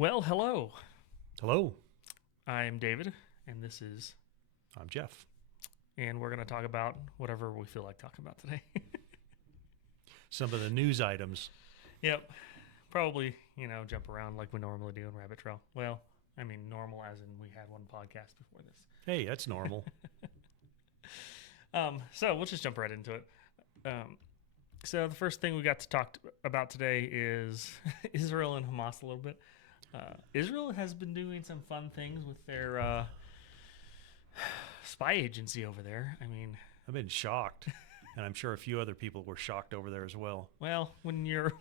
Well, hello. Hello, I'm David, and this is, I'm Jeff. and we're going to talk about whatever we feel like talking about today. Some of the news items. Yep. Probably, jump around like we normally do in Rabbit Trail. Well, I mean, normal as in we had one podcast before this. Hey, that's normal. So we'll just jump right into it. So the first thing we got to talk about today is Israel and Hamas a little bit. Israel has been doing some fun things with their spy agency over there. I mean, I've been shocked, and I'm sure a few other people were shocked over there as well. well, when your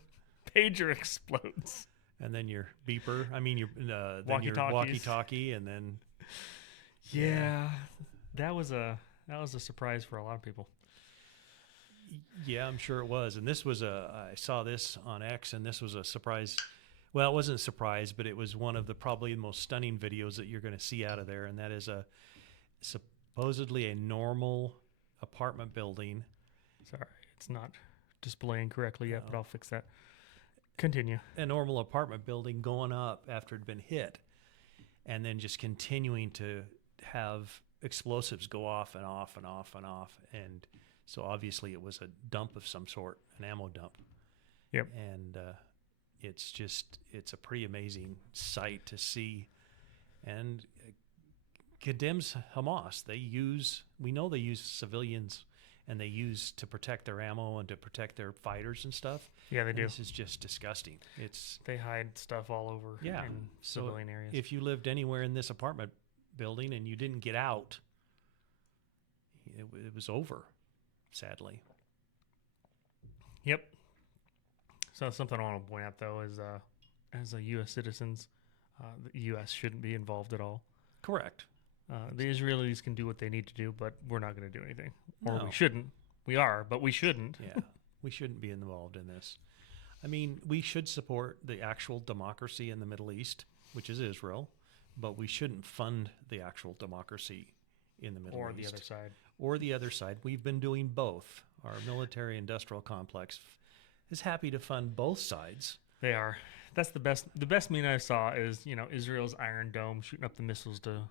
pager explodes. And then your beeper, then your Walkie-talkies. walkie-talkie, and then Yeah, that was a surprise for a lot of people. yeah, I'm sure it was. And this was I saw this on X, and this was a surprise. Well, it wasn't a surprise, but it was one of the probably the most stunning videos that you're going to see out of there, and that is supposedly a normal apartment building. Sorry, it's not displaying correctly yet, but I'll fix that. Continue. A normal apartment building going up after it had been hit, and then just continuing to have explosives go off and off and off and off. And so obviously it was a dump of some sort, an ammo dump. Yep. And it's a pretty amazing sight to see, and condemns Hamas. We know they use civilians, and they use to protect their ammo and to protect their fighters and stuff. Yeah, they do. This is just disgusting. They hide stuff all over in civilian areas. If you lived anywhere in this apartment building and you didn't get out, it was over, sadly. Yep. So something I want to point out, though, is as a U.S. citizens, the U.S. shouldn't be involved at all. Correct. The Israelis can do what they need to do, but we're not going to do anything. Or No. we shouldn't. We are, but we shouldn't. Yeah, we shouldn't be involved in this. I mean, we should support the actual democracy in the Middle East, which is Israel, but we shouldn't fund the actual democracy in the Middle Or East. the other side. Or the other side. We've been doing both. Our military-industrial complex is happy to fund both sides. They are. That's the best. The best meme I saw is Israel's Iron Dome shooting up the missiles to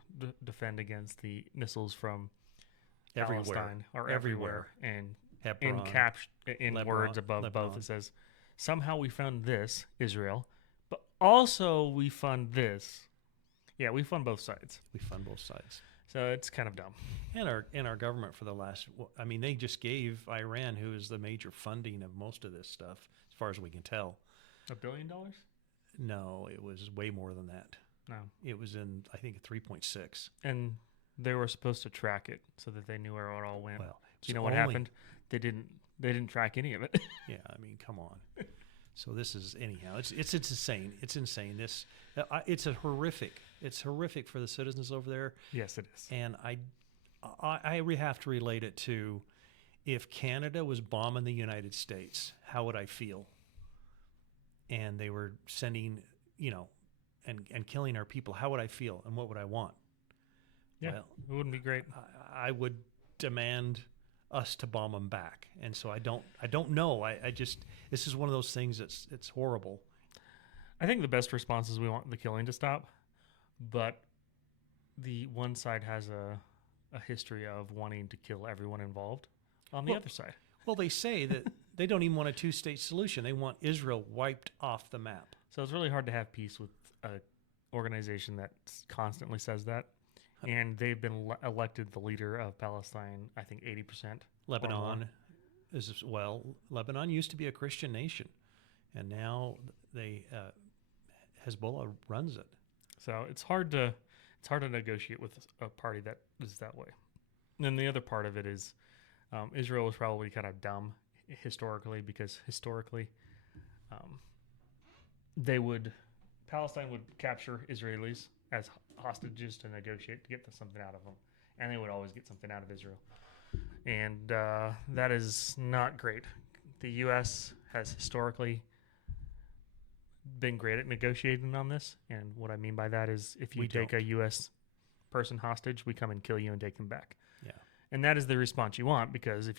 defend against the missiles from Everywhere. Palestine or Everywhere. And Hebron, in Lebanon, words above Lebanon. both it says, somehow we fund this Israel, but also we fund this. Yeah, we fund both sides. We fund both sides. So it's kind of dumb. And our government for the last, they just gave Iran, who is the major funding of most of this stuff, as far as we can tell. $1 billion? No, it was way more than that. No. It was in, I think, 3.6. And they were supposed to track it so that they knew where it all went. Well, Do you know what happened? They didn't track any of it. Yeah, I mean, come on. So this is anyhow. It's insane. It's insane. It's horrific. It's horrific for the citizens over there. Yes, it is. And I have to relate it to, if Canada was bombing the United States, how would I feel? And they were sending, and killing our people. How would I feel? And what would I want? Yeah, Well, it wouldn't be great. I would demand us to bomb them back. And so I don't know. I just, this is one of those things it's horrible. I think the best response is we want the killing to stop, but the one side has a history of wanting to kill everyone involved on the other side. Well, they say that they don't even want a two-state solution. They want Israel wiped off the map. So it's really hard to have peace with an organization that constantly says that. And they've been elected the leader of Palestine, I think 80%. Lebanon is as well. Lebanon used to be a Christian nation, and now Hezbollah runs it. So it's hard to negotiate with a party that is that way. And then the other part of it is Israel was probably kind of dumb historically, because historically Palestine would capture Israelis as hostages to negotiate to get something out of them, and they would always get something out of Israel, and that is not great. The U.S. has historically been great at negotiating on this, and what I mean by that is if you take a U.S. person hostage, we come and kill you and take them back. Yeah, and that is the response you want, because it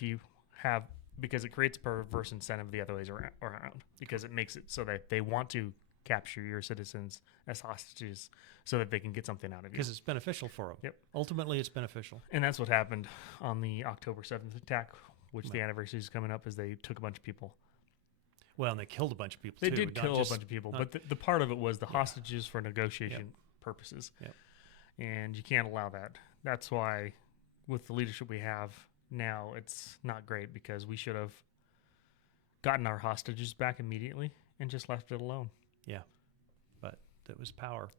creates a perverse incentive the other ways around, because it makes it so that they want to capture your citizens as hostages so that they can get something out of you. Because it's beneficial for them. Yep. Ultimately, it's beneficial. And that's what happened on the October 7th attack, which Right. the anniversary is coming up, is they took a bunch of people. Well, and they killed a bunch of people, They too. did not kill just- a bunch of people, not- but the part of it was the Yeah. hostages for negotiation purposes. Yep. And you can't allow that. That's why with the leadership we have now, it's not great, because we should have gotten our hostages back immediately and just left it alone. But that was power.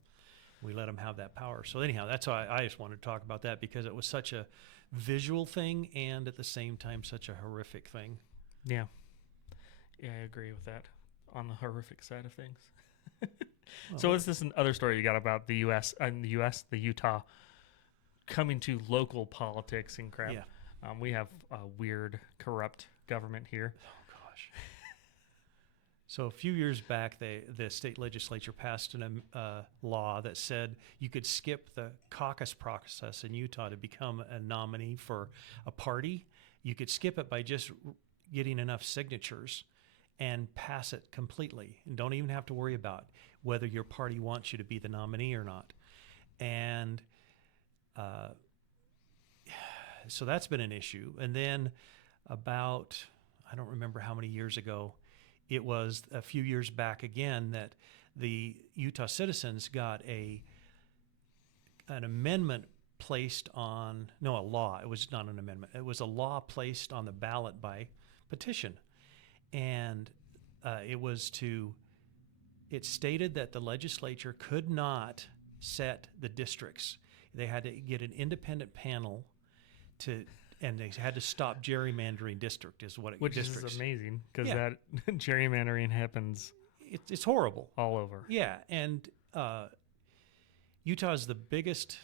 We let them have that power. So anyhow, that's why I just wanted to talk about that, because it was such a visual thing and at the same time such a horrific thing. Yeah. Yeah, I agree with that on the horrific side of things. So Well, what's this other story you got about the U.S. the Utah coming to local politics and crap? Yeah. We have a weird, corrupt government here. Oh gosh. So a few years back, the state legislature passed a law that said you could skip the caucus process in Utah to become a nominee for a party. You could skip it by just getting enough signatures and pass it completely, and don't even have to worry about whether your party wants you to be the nominee or not. And so that's been an issue. And then about, I don't remember how many years ago, it was a few years back again that the Utah citizens got an amendment placed on, no, a law. It was not an amendment. It was a law placed on the ballot by petition. And it stated that the legislature could not set the districts. They had to get an independent panel and they had to stop gerrymandering district is what it Which districts. is amazing, because Yeah. that gerrymandering happens It's horrible. all over. Yeah, and Utah is the biggest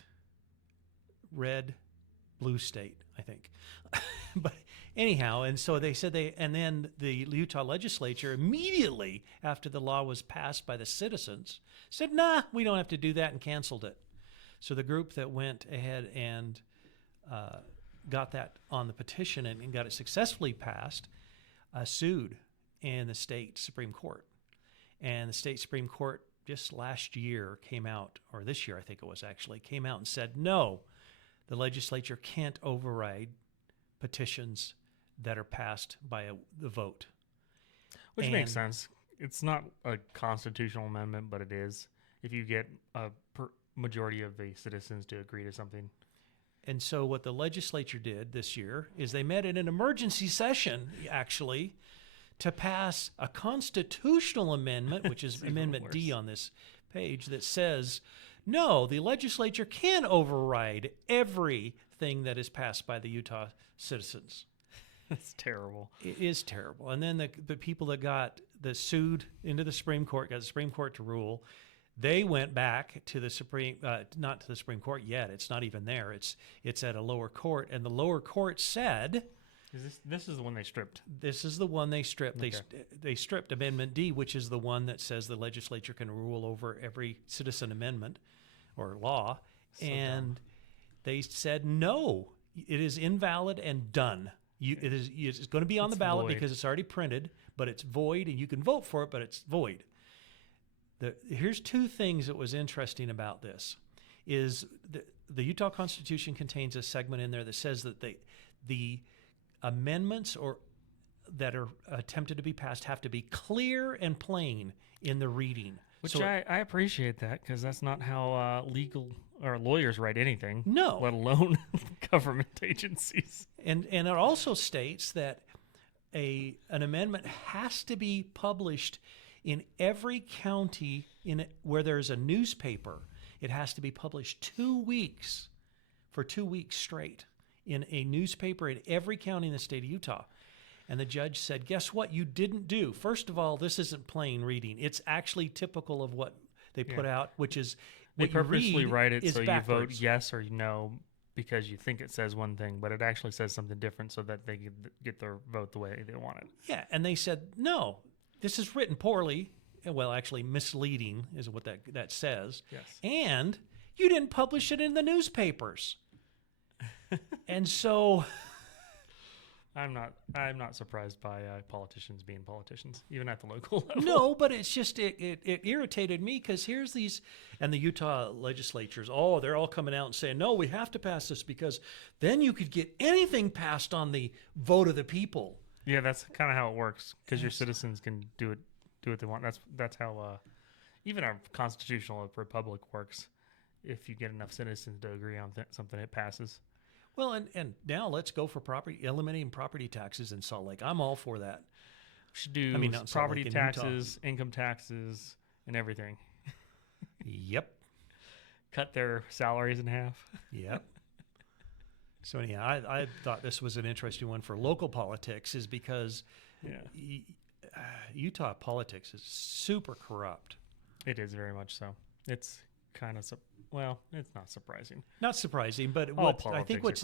red-blue state, I think. But anyhow, and so they said and then the Utah legislature immediately after the law was passed by the citizens said, nah, we don't have to do that, and canceled it. So the group that went ahead and got that on the petition and got it successfully passed sued in the state Supreme Court. And the state Supreme Court just last year came out, or this year I think it was actually, came out and said, no, the legislature can't override petitions that are passed by the vote. Which And- makes sense. It's not a constitutional amendment, but it is. If you get a majority of the citizens to agree to something. And so what the legislature did this year is they met in an emergency session, actually, to pass a constitutional amendment, which is It's even Amendment D worse. on this page, that says, no, the legislature can override everything that is passed by the Utah citizens. That's terrible. It is terrible. And then the people that sued into the Supreme Court, got the Supreme Court to rule, they went back to the not to the Supreme Court yet. It's not even there. It's at a lower court. And the lower court said, This is the one they stripped. this is the one they stripped. Okay. They stripped Amendment D, which is the one that says the legislature can rule over every citizen amendment or law. So and they said, no, it is invalid and done. It's going to be on the It's ballot void. because it's already printed, but it's void, and you can vote for it, but it's void. Here's two things that was interesting about this. Is the Utah Constitution contains a segment in there that says that the amendments that are attempted to be passed have to be clear and plain in the reading. Which So- I appreciate that, because that's not how legal or lawyers write anything. No. Let alone government agencies. And it also states that an amendment has to be published in every county where there's a newspaper. It has to be published 2 weeks, for 2 weeks straight, in a newspaper in every county in the state of Utah. And the judge said, guess what you didn't do? First of all, this isn't plain reading. It's actually typical of what they put out, which is They what you purposely read write it is so backwards. you vote yes or no because you think it says one thing, but it actually says something different so that they get their vote the way they want it. Yeah, and they said, no, this is written poorly. Well, actually, misleading is what that says. Yes. And you didn't publish it in the newspapers. And so I'm not surprised by politicians being politicians, even at the local level. No, but it's just it irritated me because here's these, and the Utah legislatures, they're all coming out and saying, no, we have to pass this because then you could get anything passed on the vote of the people. Yeah, that's kind of how it works because your citizens can do what they want. That's how even our constitutional republic works. If you get enough citizens to agree on something, it passes. Well, and now let's go for eliminating property taxes in Salt Lake. I'm all for that. We should do not Salt property Lake, in taxes, income taxes, and everything. Yep. Cut their salaries in half. Yep. So anyhow, I thought this was an interesting one for local politics, is because Utah politics is super corrupt. It is very much so. It's kind of it's not surprising. Not surprising, but I think what's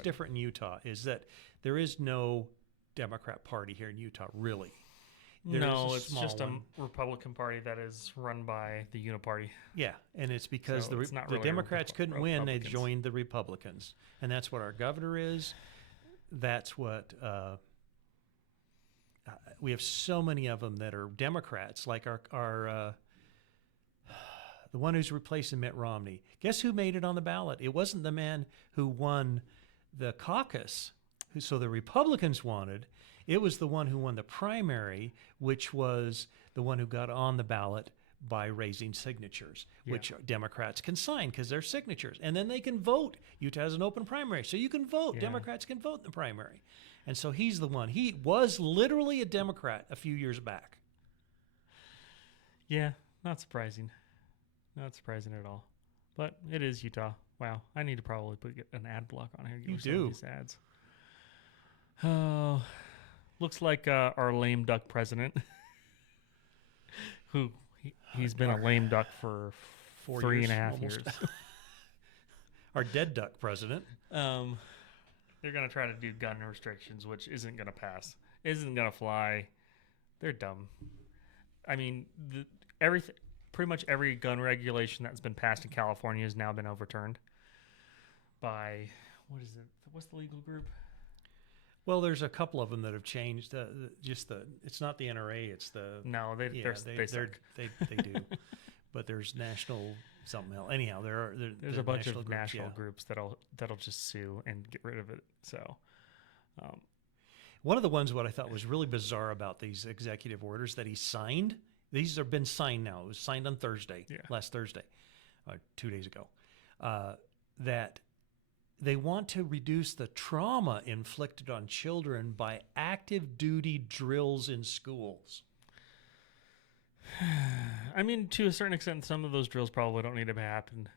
different in Utah is that there is no Democrat Party here in Utah, really. It's just a Republican Party that is run by the Uniparty. Yeah, and it's because the Democrats couldn't win; they joined the Republicans, and that's what our governor is. That's what we have so many of them that are Democrats, like our the one who's replacing Mitt Romney. Guess who made it on the ballot? It wasn't the man who won the caucus, so the Republicans wanted. It was the one who won the primary, which was the one who got on the ballot by raising signatures, which Democrats can sign because they're signatures. And then they can vote. Utah has an open primary, so you can vote. Yeah. Democrats can vote in the primary. And so he's the one. He was literally a Democrat a few years back. Yeah, not surprising. Not surprising at all. But it is Utah. Wow. I need to probably put an ad block on here. You do. These ads. Oh, looks like our lame duck president, who he's been a lame duck for 3.5 years. Our dead duck president. They're going to try to do gun restrictions, which isn't going to pass. Isn't going to fly. They're dumb. I mean, pretty much every gun regulation that's been passed in California has now been overturned by, what's the legal group? Well, there's a couple of them that have changed. It's not the NRA. It's the they do, but there's national something else. Anyhow, there's a bunch of national groups that'll just sue and get rid of it. So, one of the ones what I thought was really bizarre about these executive orders that he signed. These have been signed now. It was signed on Thursday, last Thursday, 2 days ago. That they want to reduce the trauma inflicted on children by active duty drills in schools. I mean, to a certain extent, some of those drills probably don't need to happen,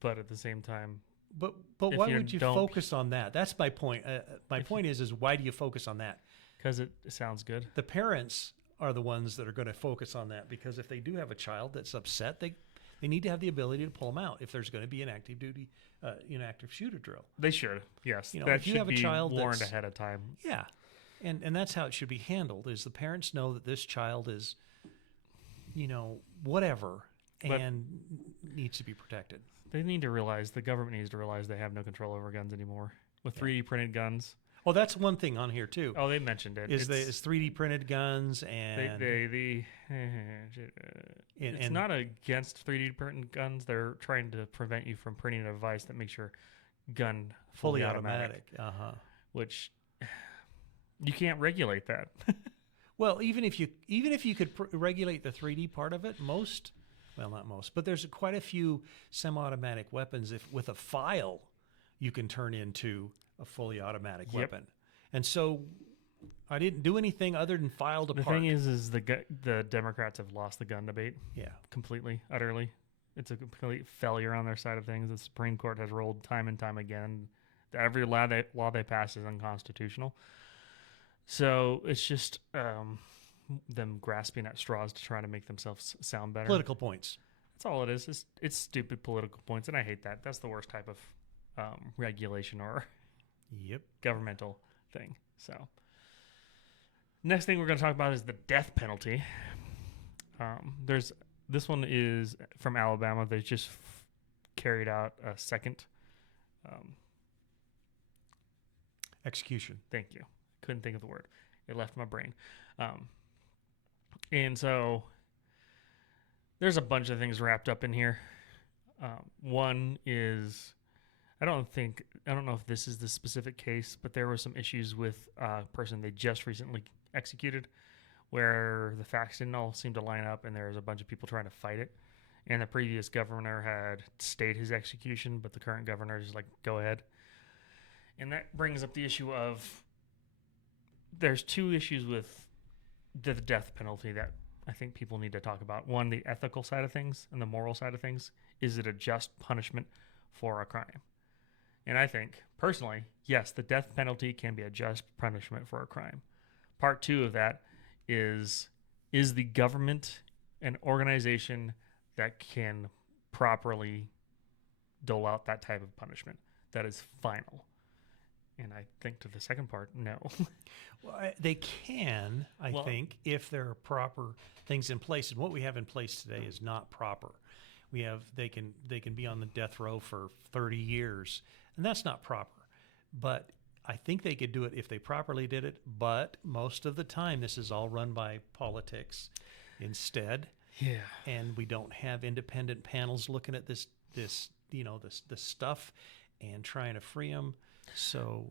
but at the same time, but why would you focus on that? That's my point. My point is why do you focus on that? Because it sounds good. The parents are the ones that are going to focus on that, because if they do have a child that's upset, they need to have the ability to pull them out if there's going to be an active duty, active shooter drill. They should, yes. That if you have a child warned ahead of time. Yeah, and that's how it should be handled. Is the parents know that this child is, whatever, and needs to be protected. They need to realize, the government needs to realize they have no control over guns anymore. With 3D printed guns. Oh, that's one thing on here too. Oh, they mentioned it. Is 3D printed guns, and it's not against 3D printed guns. They're trying to prevent you from printing a device that makes your gun fully automatic. Which you can't regulate that. Well, even if you could regulate the 3D part of it, not most, but there's quite a few semi-automatic weapons. If with a file, you can turn into a fully automatic weapon. And so I didn't do anything other than filed apart. The thing is the Democrats have lost the gun debate. Yeah. Completely, utterly. It's a complete failure on their side of things. The Supreme Court has ruled time and time again that every law they pass is unconstitutional. So it's just them grasping at straws to try to make themselves sound better. Political points. That's all it is. It's stupid political points, and I hate that. That's the worst type of regulation or governmental thing. So next thing we're going to talk about is the death penalty. This one is from Alabama. They just carried out a second execution. Thank you. Couldn't think of the word. It left my brain. And so there's a bunch of things wrapped up in here. One is, I don't know if this is the specific case, but there were some issues with a person they just recently executed where the facts didn't all seem to line up, and there was a bunch of people trying to fight it. And the previous governor had stayed his execution, but the current governor is like, go ahead. And that brings up the issue of, there's two issues with the death penalty that I think people need to talk about. One, the ethical side of things and the moral side of things. Is it a just punishment for a crime? And I think, personally, yes, the death penalty can be a just punishment for a crime. Part two of that is the government an organization that can properly dole out that type of punishment that is final? And I think to the second part, no. Well, they can, I think, if there are proper things in place. And what we have in place today is not proper. They can be on the death row for 30 years, and that's not proper. But I think they could do it if they properly did it. But most of the time, this is all run by politics instead. Yeah. And we don't have independent panels looking at this stuff and trying to free them. So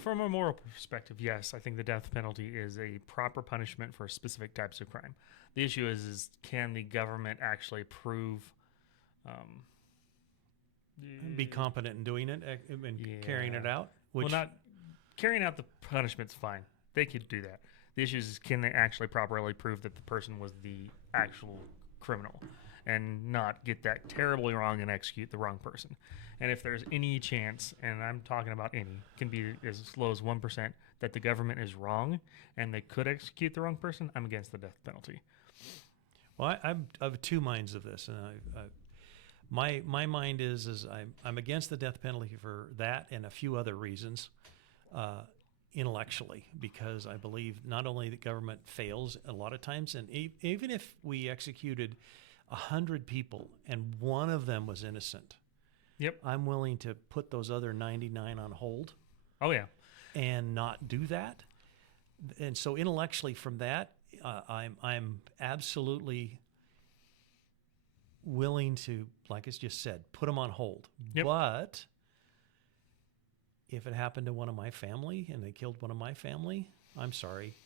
from a moral perspective, yes, I think the death penalty is a proper punishment for specific types of crime. The issue is can the government actually prove be competent in doing it and carrying it out? Not carrying out the punishment's fine. They could do that. The issue is can they actually properly prove that the person was the actual criminal and not get that terribly wrong and execute the wrong person. And if there's any chance, and I'm talking about any, can be as low as 1%, that the government is wrong and they could execute the wrong person, I'm against the death penalty. Well, I'm of two minds of this, and my mind is I'm against the death penalty for that and a few other reasons, intellectually, because I believe not only the government fails a lot of times, and even if we executed 100 people and one of them was innocent, yep, I'm willing to put those other 99 on hold. Oh yeah, and not do that. And so intellectually, from that, I'm absolutely willing to, like it's just said, put them on hold. Yep. But if it happened to one of my family and they killed one of my family, I'm sorry.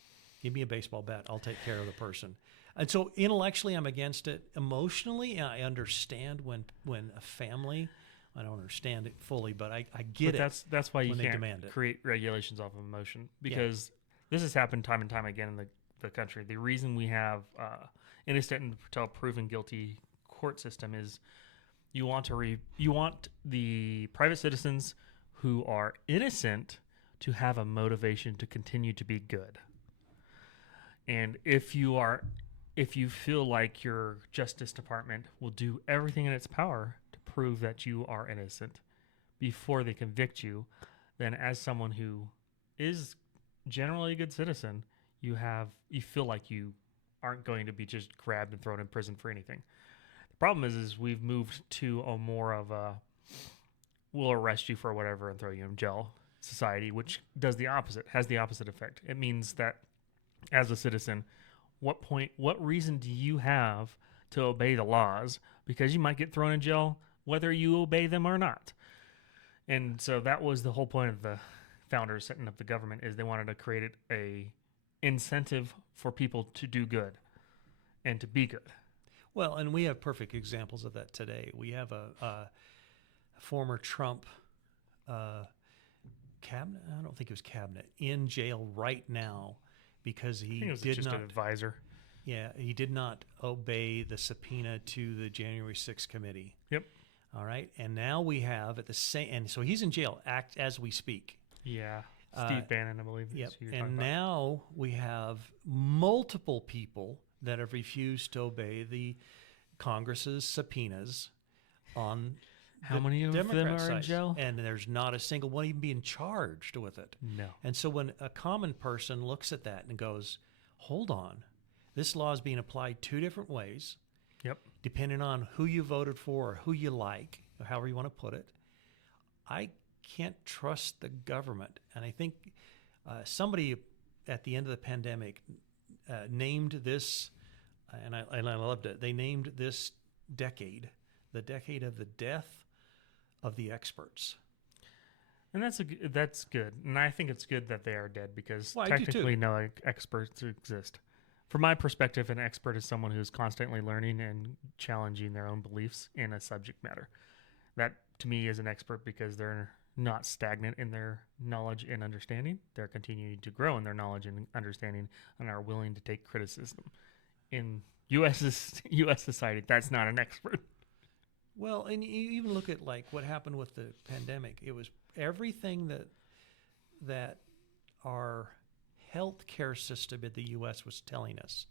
Give me a baseball bat. I'll take care of the person. And so intellectually, I'm against it. Emotionally, I understand when a family, I don't understand it fully, but I get it. That's why you when can't create regulations off of emotion, because this has happened time and time again in the country. The reason we have innocent until proven guilty court system is you want the private citizens who are innocent to have a motivation to continue to be good. And if you feel like your Justice Department will do everything in its power to prove that you are innocent before they convict you, then as someone who is generally a good citizen, you feel like you aren't going to be just grabbed and thrown in prison for anything. The problem is we've moved to a more of a we'll arrest you for whatever and throw you in jail society, which does the opposite, has the opposite effect. It means that as a citizen, what reason do you have to obey the laws? Because you might get thrown in jail whether you obey them or not. And so that was the whole point of the founders setting up the government, is they wanted to create a incentive for people to do good and to be good. Well, and we have perfect examples of that today. We have a former Trump cabinet, I don't think it was cabinet, in jail right now because he did not, an advisor. Yeah, he did not obey the subpoena to the January 6th committee. Yep. All right, and now we have at the same, and so he's in jail as we speak. Yeah, Steve Bannon, I believe. Yep. And now we have multiple people that have refused to obey the Congress's subpoenas on how many of them are in jail? And there's not a single one even being charged with it. No. And so when a common person looks at that and goes, hold on, this law is being applied two different ways. Yep. Depending on who you voted for or who you like, or however you want to put it. I can't trust the government. And I think somebody at the end of the pandemic named this, and I loved it. They named this decade the decade of the death of the experts. And that's good. And I think it's good that they are dead because Well, I do too. technically no experts exist. From my perspective, an expert is someone who's constantly learning and challenging their own beliefs in a subject matter. That, to me, is an expert because they're not stagnant in their knowledge and understanding. They're continuing to grow in their knowledge and understanding and are willing to take criticism. In U.S. society, that's not an expert. Well, and you even look at like what happened with the pandemic. It was everything that our healthcare system in the U.S. was telling us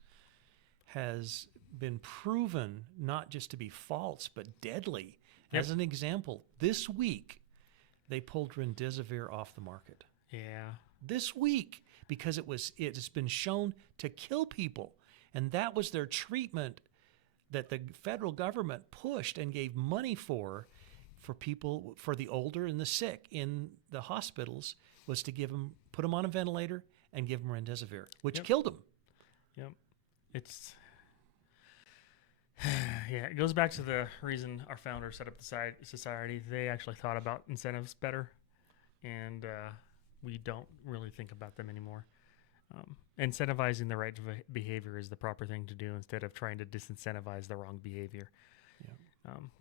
has been proven not just to be false but deadly. Yep. As an example, this week they pulled remdesivir off the market. Yeah. This week, because it has been shown to kill people, and that was their treatment that the federal government pushed and gave money for people, for the older and the sick in the hospitals, was to put them on a ventilator and give them remdesivir, which killed them. Yep. It's yeah, it goes back to the reason our founders set up the society. They actually thought about incentives better, and we don't really think about them anymore. Incentivizing the right behavior is the proper thing to do instead of trying to disincentivize the wrong behavior.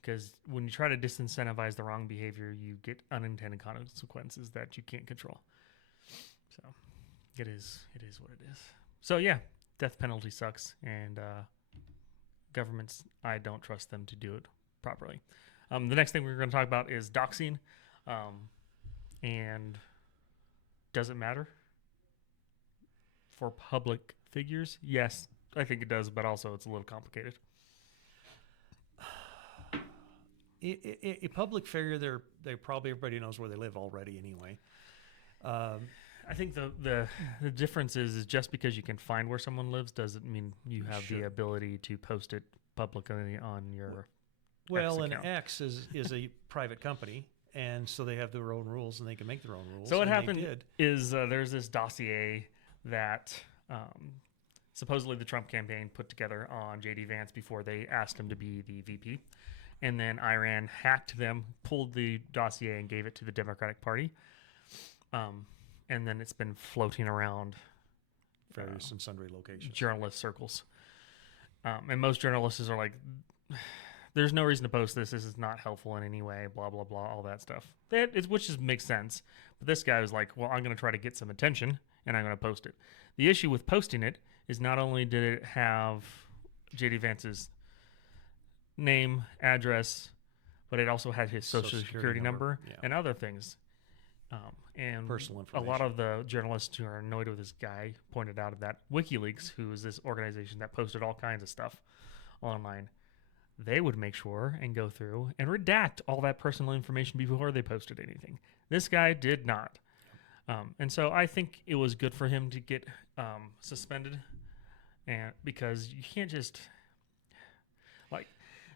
Because when you try to disincentivize the wrong behavior, you get unintended consequences that you can't control. So it is what it is. So yeah, death penalty sucks, and governments, I don't trust them to do it properly. The next thing we're going to talk about is doxing, and does it matter for public figures? Yes, I think it does, but also it's a little complicated. A public figure, they probably everybody knows where they live already anyway. I think the difference is just because you can find where someone lives doesn't mean you have the ability to post it publicly on your Well, X and account. X is a private company, and so they have their own rules, and they can make their own rules. So what and happened is there's this dossier that supposedly the Trump campaign put together on J.D. Vance before they asked him to be the VP. And then Iran hacked them, pulled the dossier, and gave it to the Democratic Party. And then it's been floating around various and sundry locations, journalist circles. And most journalists are like, there's no reason to post this. This is not helpful in any way, blah, blah, blah, all that stuff. Which makes sense. But this guy was like, well, I'm going to try to get some attention, and I'm going to post it. The issue with posting it is not only did it have J.D. Vance's name, address, but it also had his social security number and other things. And personal a information. lot of the journalists who are annoyed with this guy pointed out that WikiLeaks, who is this organization that posted all kinds of stuff online, they would make sure and go through and redact all that personal information before they posted anything. This guy did not. And so I think it was good for him to get suspended, and because you can't just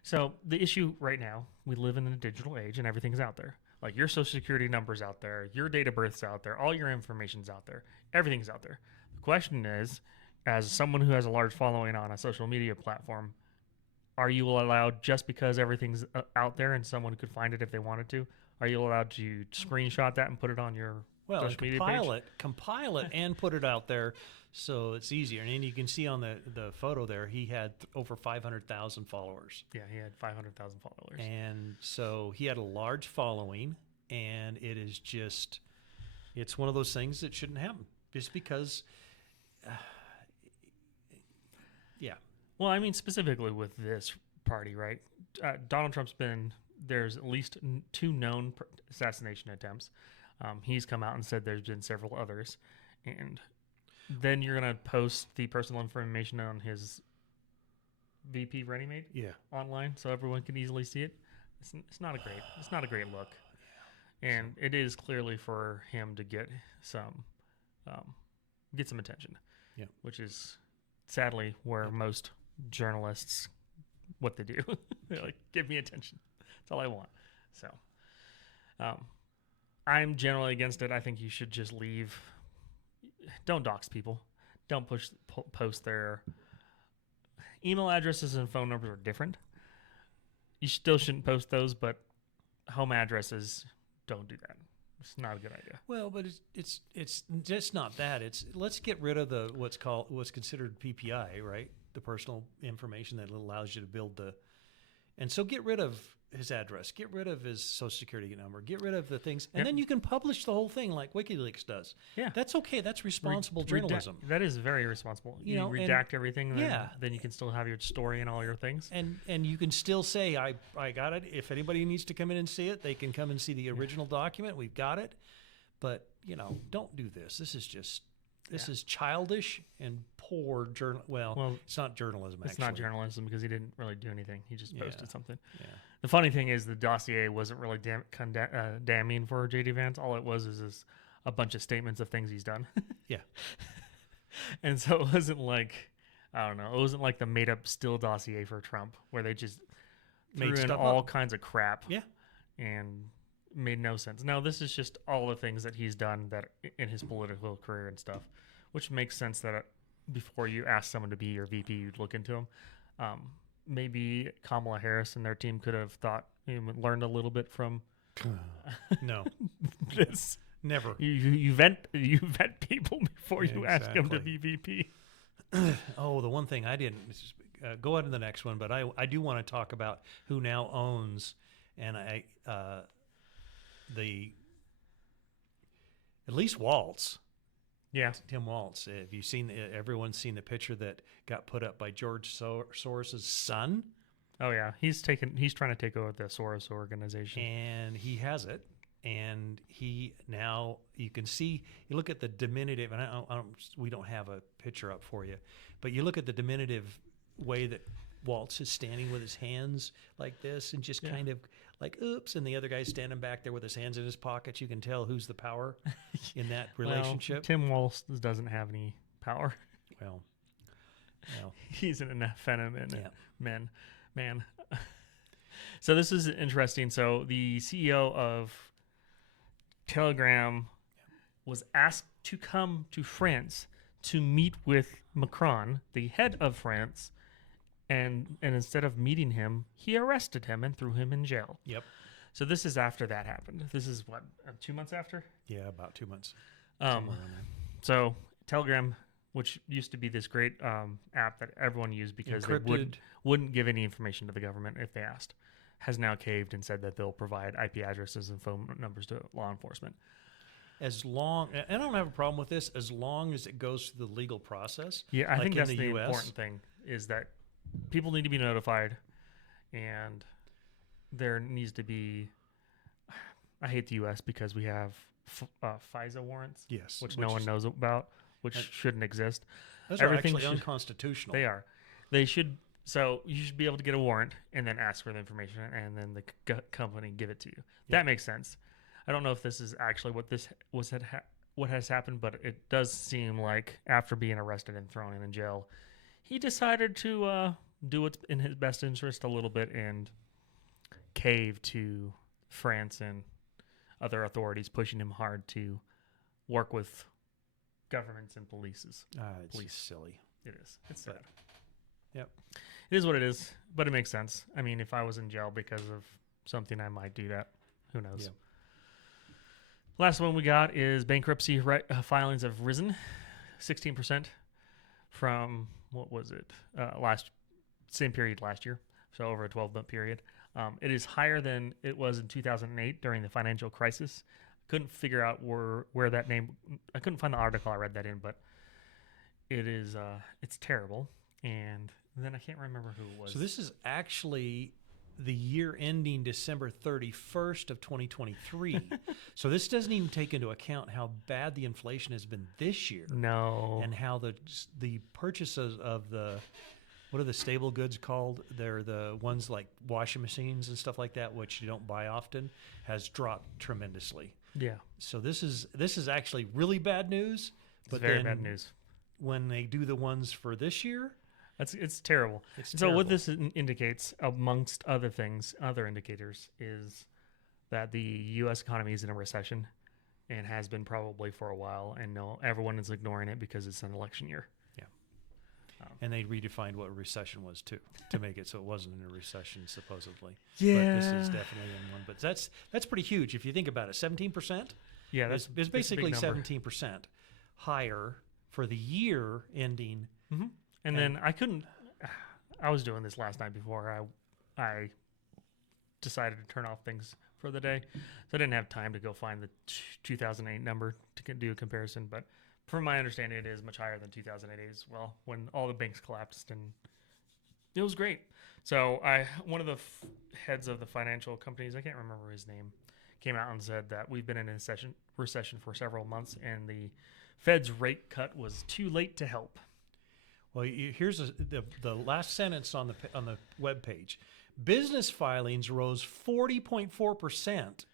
so the issue right now, we live in a digital age and everything's out there. Like your social security number's out there, your date of birth's out there, all your information's out there, everything's out there. The question is, as someone who has a large following on a social media platform, are you allowed, just because everything's out there and someone could find it if they wanted to, are you allowed to screenshot that and put it on your social media page? Compile it and put it out there so it's easier. And then you can see on the photo there, he had over 500,000 followers. Yeah, he had 500,000 followers. And so he had a large following, and it is just, it's one of those things that shouldn't happen just because, yeah. Well, I mean, specifically with this party, right? Donald Trump's there's at least 2 known assassination attempts. He's come out and said there's been several others. And then you're going to post the personal information on his VP running mate online so everyone can easily see it. It's not a great look. And it is clearly for him to get some attention. Yeah. Which is sadly where most journalists, what they do. They're like, give me attention. That's all I want. So I'm generally against it. I think you should just leave. don't dox people. Don't post their email addresses and phone numbers are different. You still shouldn't post those, but home addresses, don't do that. It's not a good idea. Well, but it's just not that. It's let's get rid of what's considered PPI, right? The personal information that allows you to build the, and so get rid of his address, get rid of his social security number, get rid of the things, and then you can publish the whole thing like WikiLeaks does. Yeah, that's okay. That's responsible journalism. That is very responsible. You know, redact everything. And then you can still have your story and all your things. And you can still say, I got it. If anybody needs to come in and see it, they can come and see the original document. We've got it. But don't do this. This is just is childish and poor journal. Well, it's not journalism. It's not journalism because he didn't really do anything. He just posted something. Yeah. The funny thing is the dossier wasn't really damning for J.D. Vance. All it was is a bunch of statements of things he's done. Yeah. And so it wasn't like, I don't know, it wasn't like the made-up still dossier for Trump where they just threw in all kinds of crap. Yeah. And made no sense. No, this is just all the things that he's done that in his political career and stuff, which makes sense that before you ask someone to be your VP, you'd look into him. Maybe Kamala Harris and their team could have learned a little bit from. No, this. Never. You vet people before you ask them to be VP. Oh, the one thing I didn't go on to the next one, but I do want to talk about who now owns and at least Waltz. Yeah, Tim Waltz. Have you seen? Everyone's seen the picture that got put up by George Soros's son. Oh yeah, he's trying to take over the Soros organization, and he has it. And he now you can see. You look at the diminutive, and we don't have a picture up for you, but you look at the diminutive way that Waltz is standing with his hands like this, and just kind of like oops, and the other guy's standing back there with his hands in his pockets. You can tell who's the power in that relationship. Well, Tim Waltz doesn't have any power. Well, he's an effeminate man. So this is interesting. So the CEO of Telegram was asked to come to France to meet with Macron, the head of France. And instead of meeting him, he arrested him and threw him in jail. Yep. So this is after that happened. This is what, 2 months after? Yeah, about 2 months. So Telegram, which used to be this great app that everyone used because they wouldn't give any information to the government if they asked, has now caved and said that they'll provide IP addresses and phone numbers to law enforcement. As long, I don't have a problem with this, as long as it goes through the legal process. Yeah, I think that's the important thing is that people need to be notified, and there needs to be. I hate the U.S. because we have FISA warrants, which no one knows about, which shouldn't exist. Those are actually unconstitutional. They are. They should. So you should be able to get a warrant and then ask for the information, and then the company give it to you. Yeah. That makes sense. I don't know if this is actually what has happened, but it does seem like after being arrested and thrown in jail, he decided to do what's in his best interest a little bit and cave to France and other authorities pushing him hard to work with governments and polices. It's silly. It is. It's sad. Yep. It is what it is, but it makes sense. I mean, if I was in jail because of something, I might do that. Who knows? Yeah. Last one we got is bankruptcy filings have risen 16% from, what was it, same period last year, so over a 12-month period. It is higher than it was in 2008 during the financial crisis. Couldn't figure out where that name, I couldn't find the article I read that in, but it is, it's terrible. And then I can't remember who it was. So this is actually the year ending December 31st of 2023. So this doesn't even take into account how bad the inflation has been this year. No. And how the purchases of the, what are the stable goods called? They're the ones like washing machines and stuff like that, which you don't buy often, has dropped tremendously. Yeah. So this is actually really bad news. But very bad news. When they do the ones for this year, it's terrible. So what this indicates, amongst other things, other indicators, is that the U.S. economy is in a recession, and has been probably for a while. And no, everyone is ignoring it because it's an election year. Yeah. And they redefined what a recession was too, to make it so it wasn't in a recession supposedly. Yeah. But this is definitely in one. But that's pretty huge if you think about it. 17%. Yeah, It's that's basically a big number. 17% higher for the year ending. Mm-hmm. And then I was doing this last night before I decided to turn off things for the day. So I didn't have time to go find the 2008 number to do a comparison. But from my understanding, it is much higher than 2008 as well, when all the banks collapsed, and it was great. So one of the heads of the financial companies, I can't remember his name, came out and said that we've been in a recession for several months, and the Fed's rate cut was too late to help. Well, here's the last sentence on the webpage. Business filings rose 40.4%,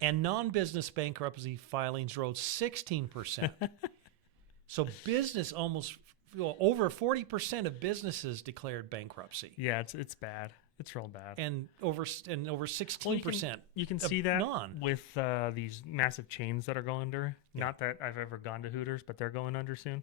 and non-business bankruptcy filings rose 16%. So business over 40% of businesses declared bankruptcy. Yeah, it's bad. It's real bad. And over 16%. You can see that non. with these massive chains that are going under. Yeah. Not that I've ever gone to Hooters, but they're going under soon.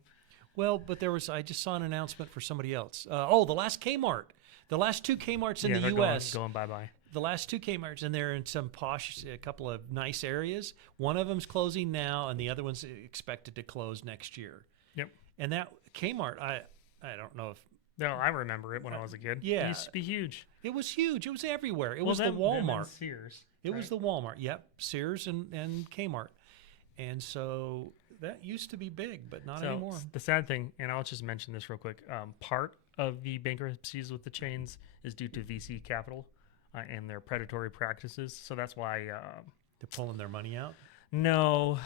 Well, but I just saw an announcement for somebody else. The last Kmart. The last two Kmarts in the U.S. going bye-bye. The last two Kmarts, and they're in some a couple of nice areas. One of them's closing now, and the other one's expected to close next year. Yep. And that Kmart, I don't know if... No, I remember it when I was a kid. Yeah. It used to be huge. It was huge. It was everywhere. It was the Walmart. Sears. It was the Walmart. Yep. Sears and Kmart. And so that used to be big, but not anymore. The sad thing, and I'll just mention this real quick, part of the bankruptcies with the chains is due to VC capital and their predatory practices. So that's why... they're pulling their money out? No.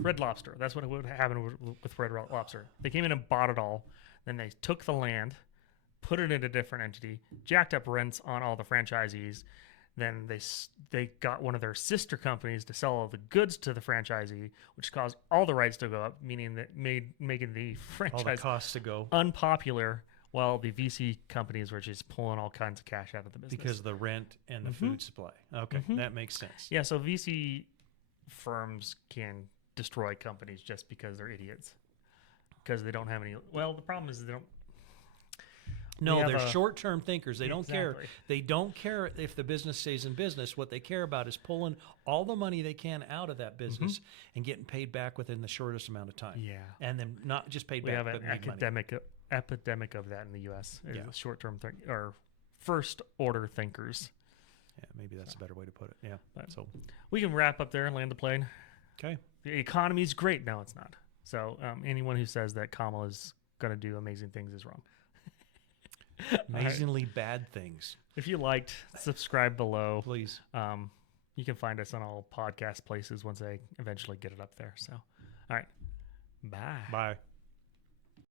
Red Lobster. That's what would happen with Red Lobster. They came in and bought it all. Then they took the land, put it in a different entity, jacked up rents on all the franchisees. Then they got one of their sister companies to sell all the goods to the franchisee, which caused all the rights to go up, meaning that making the franchise all the costs to go unpopular, while the VC companies were just pulling all kinds of cash out of the business. Because of the rent and the food supply. Okay, that makes sense. Yeah, so VC firms can destroy companies just because they're idiots. Because they don't have any... Well, the problem is they don't... No, they're short-term thinkers. They don't care. They don't care if the business stays in business. What they care about is pulling all the money they can out of that business and getting paid back within the shortest amount of time. Yeah. And then not just paid we back, have but an money. epidemic of that in the U.S. Short-term or first-order thinkers. Yeah, maybe that's a better way to put it. Yeah. So we can wrap up there and land the plane. Okay. The economy's great. No, it's not. So anyone who says that Kamala is going to do amazing things is wrong. Amazingly bad things. If you liked, subscribe below. Please. You can find us on all podcast places once I eventually get it up there. So, all right. Bye. Bye.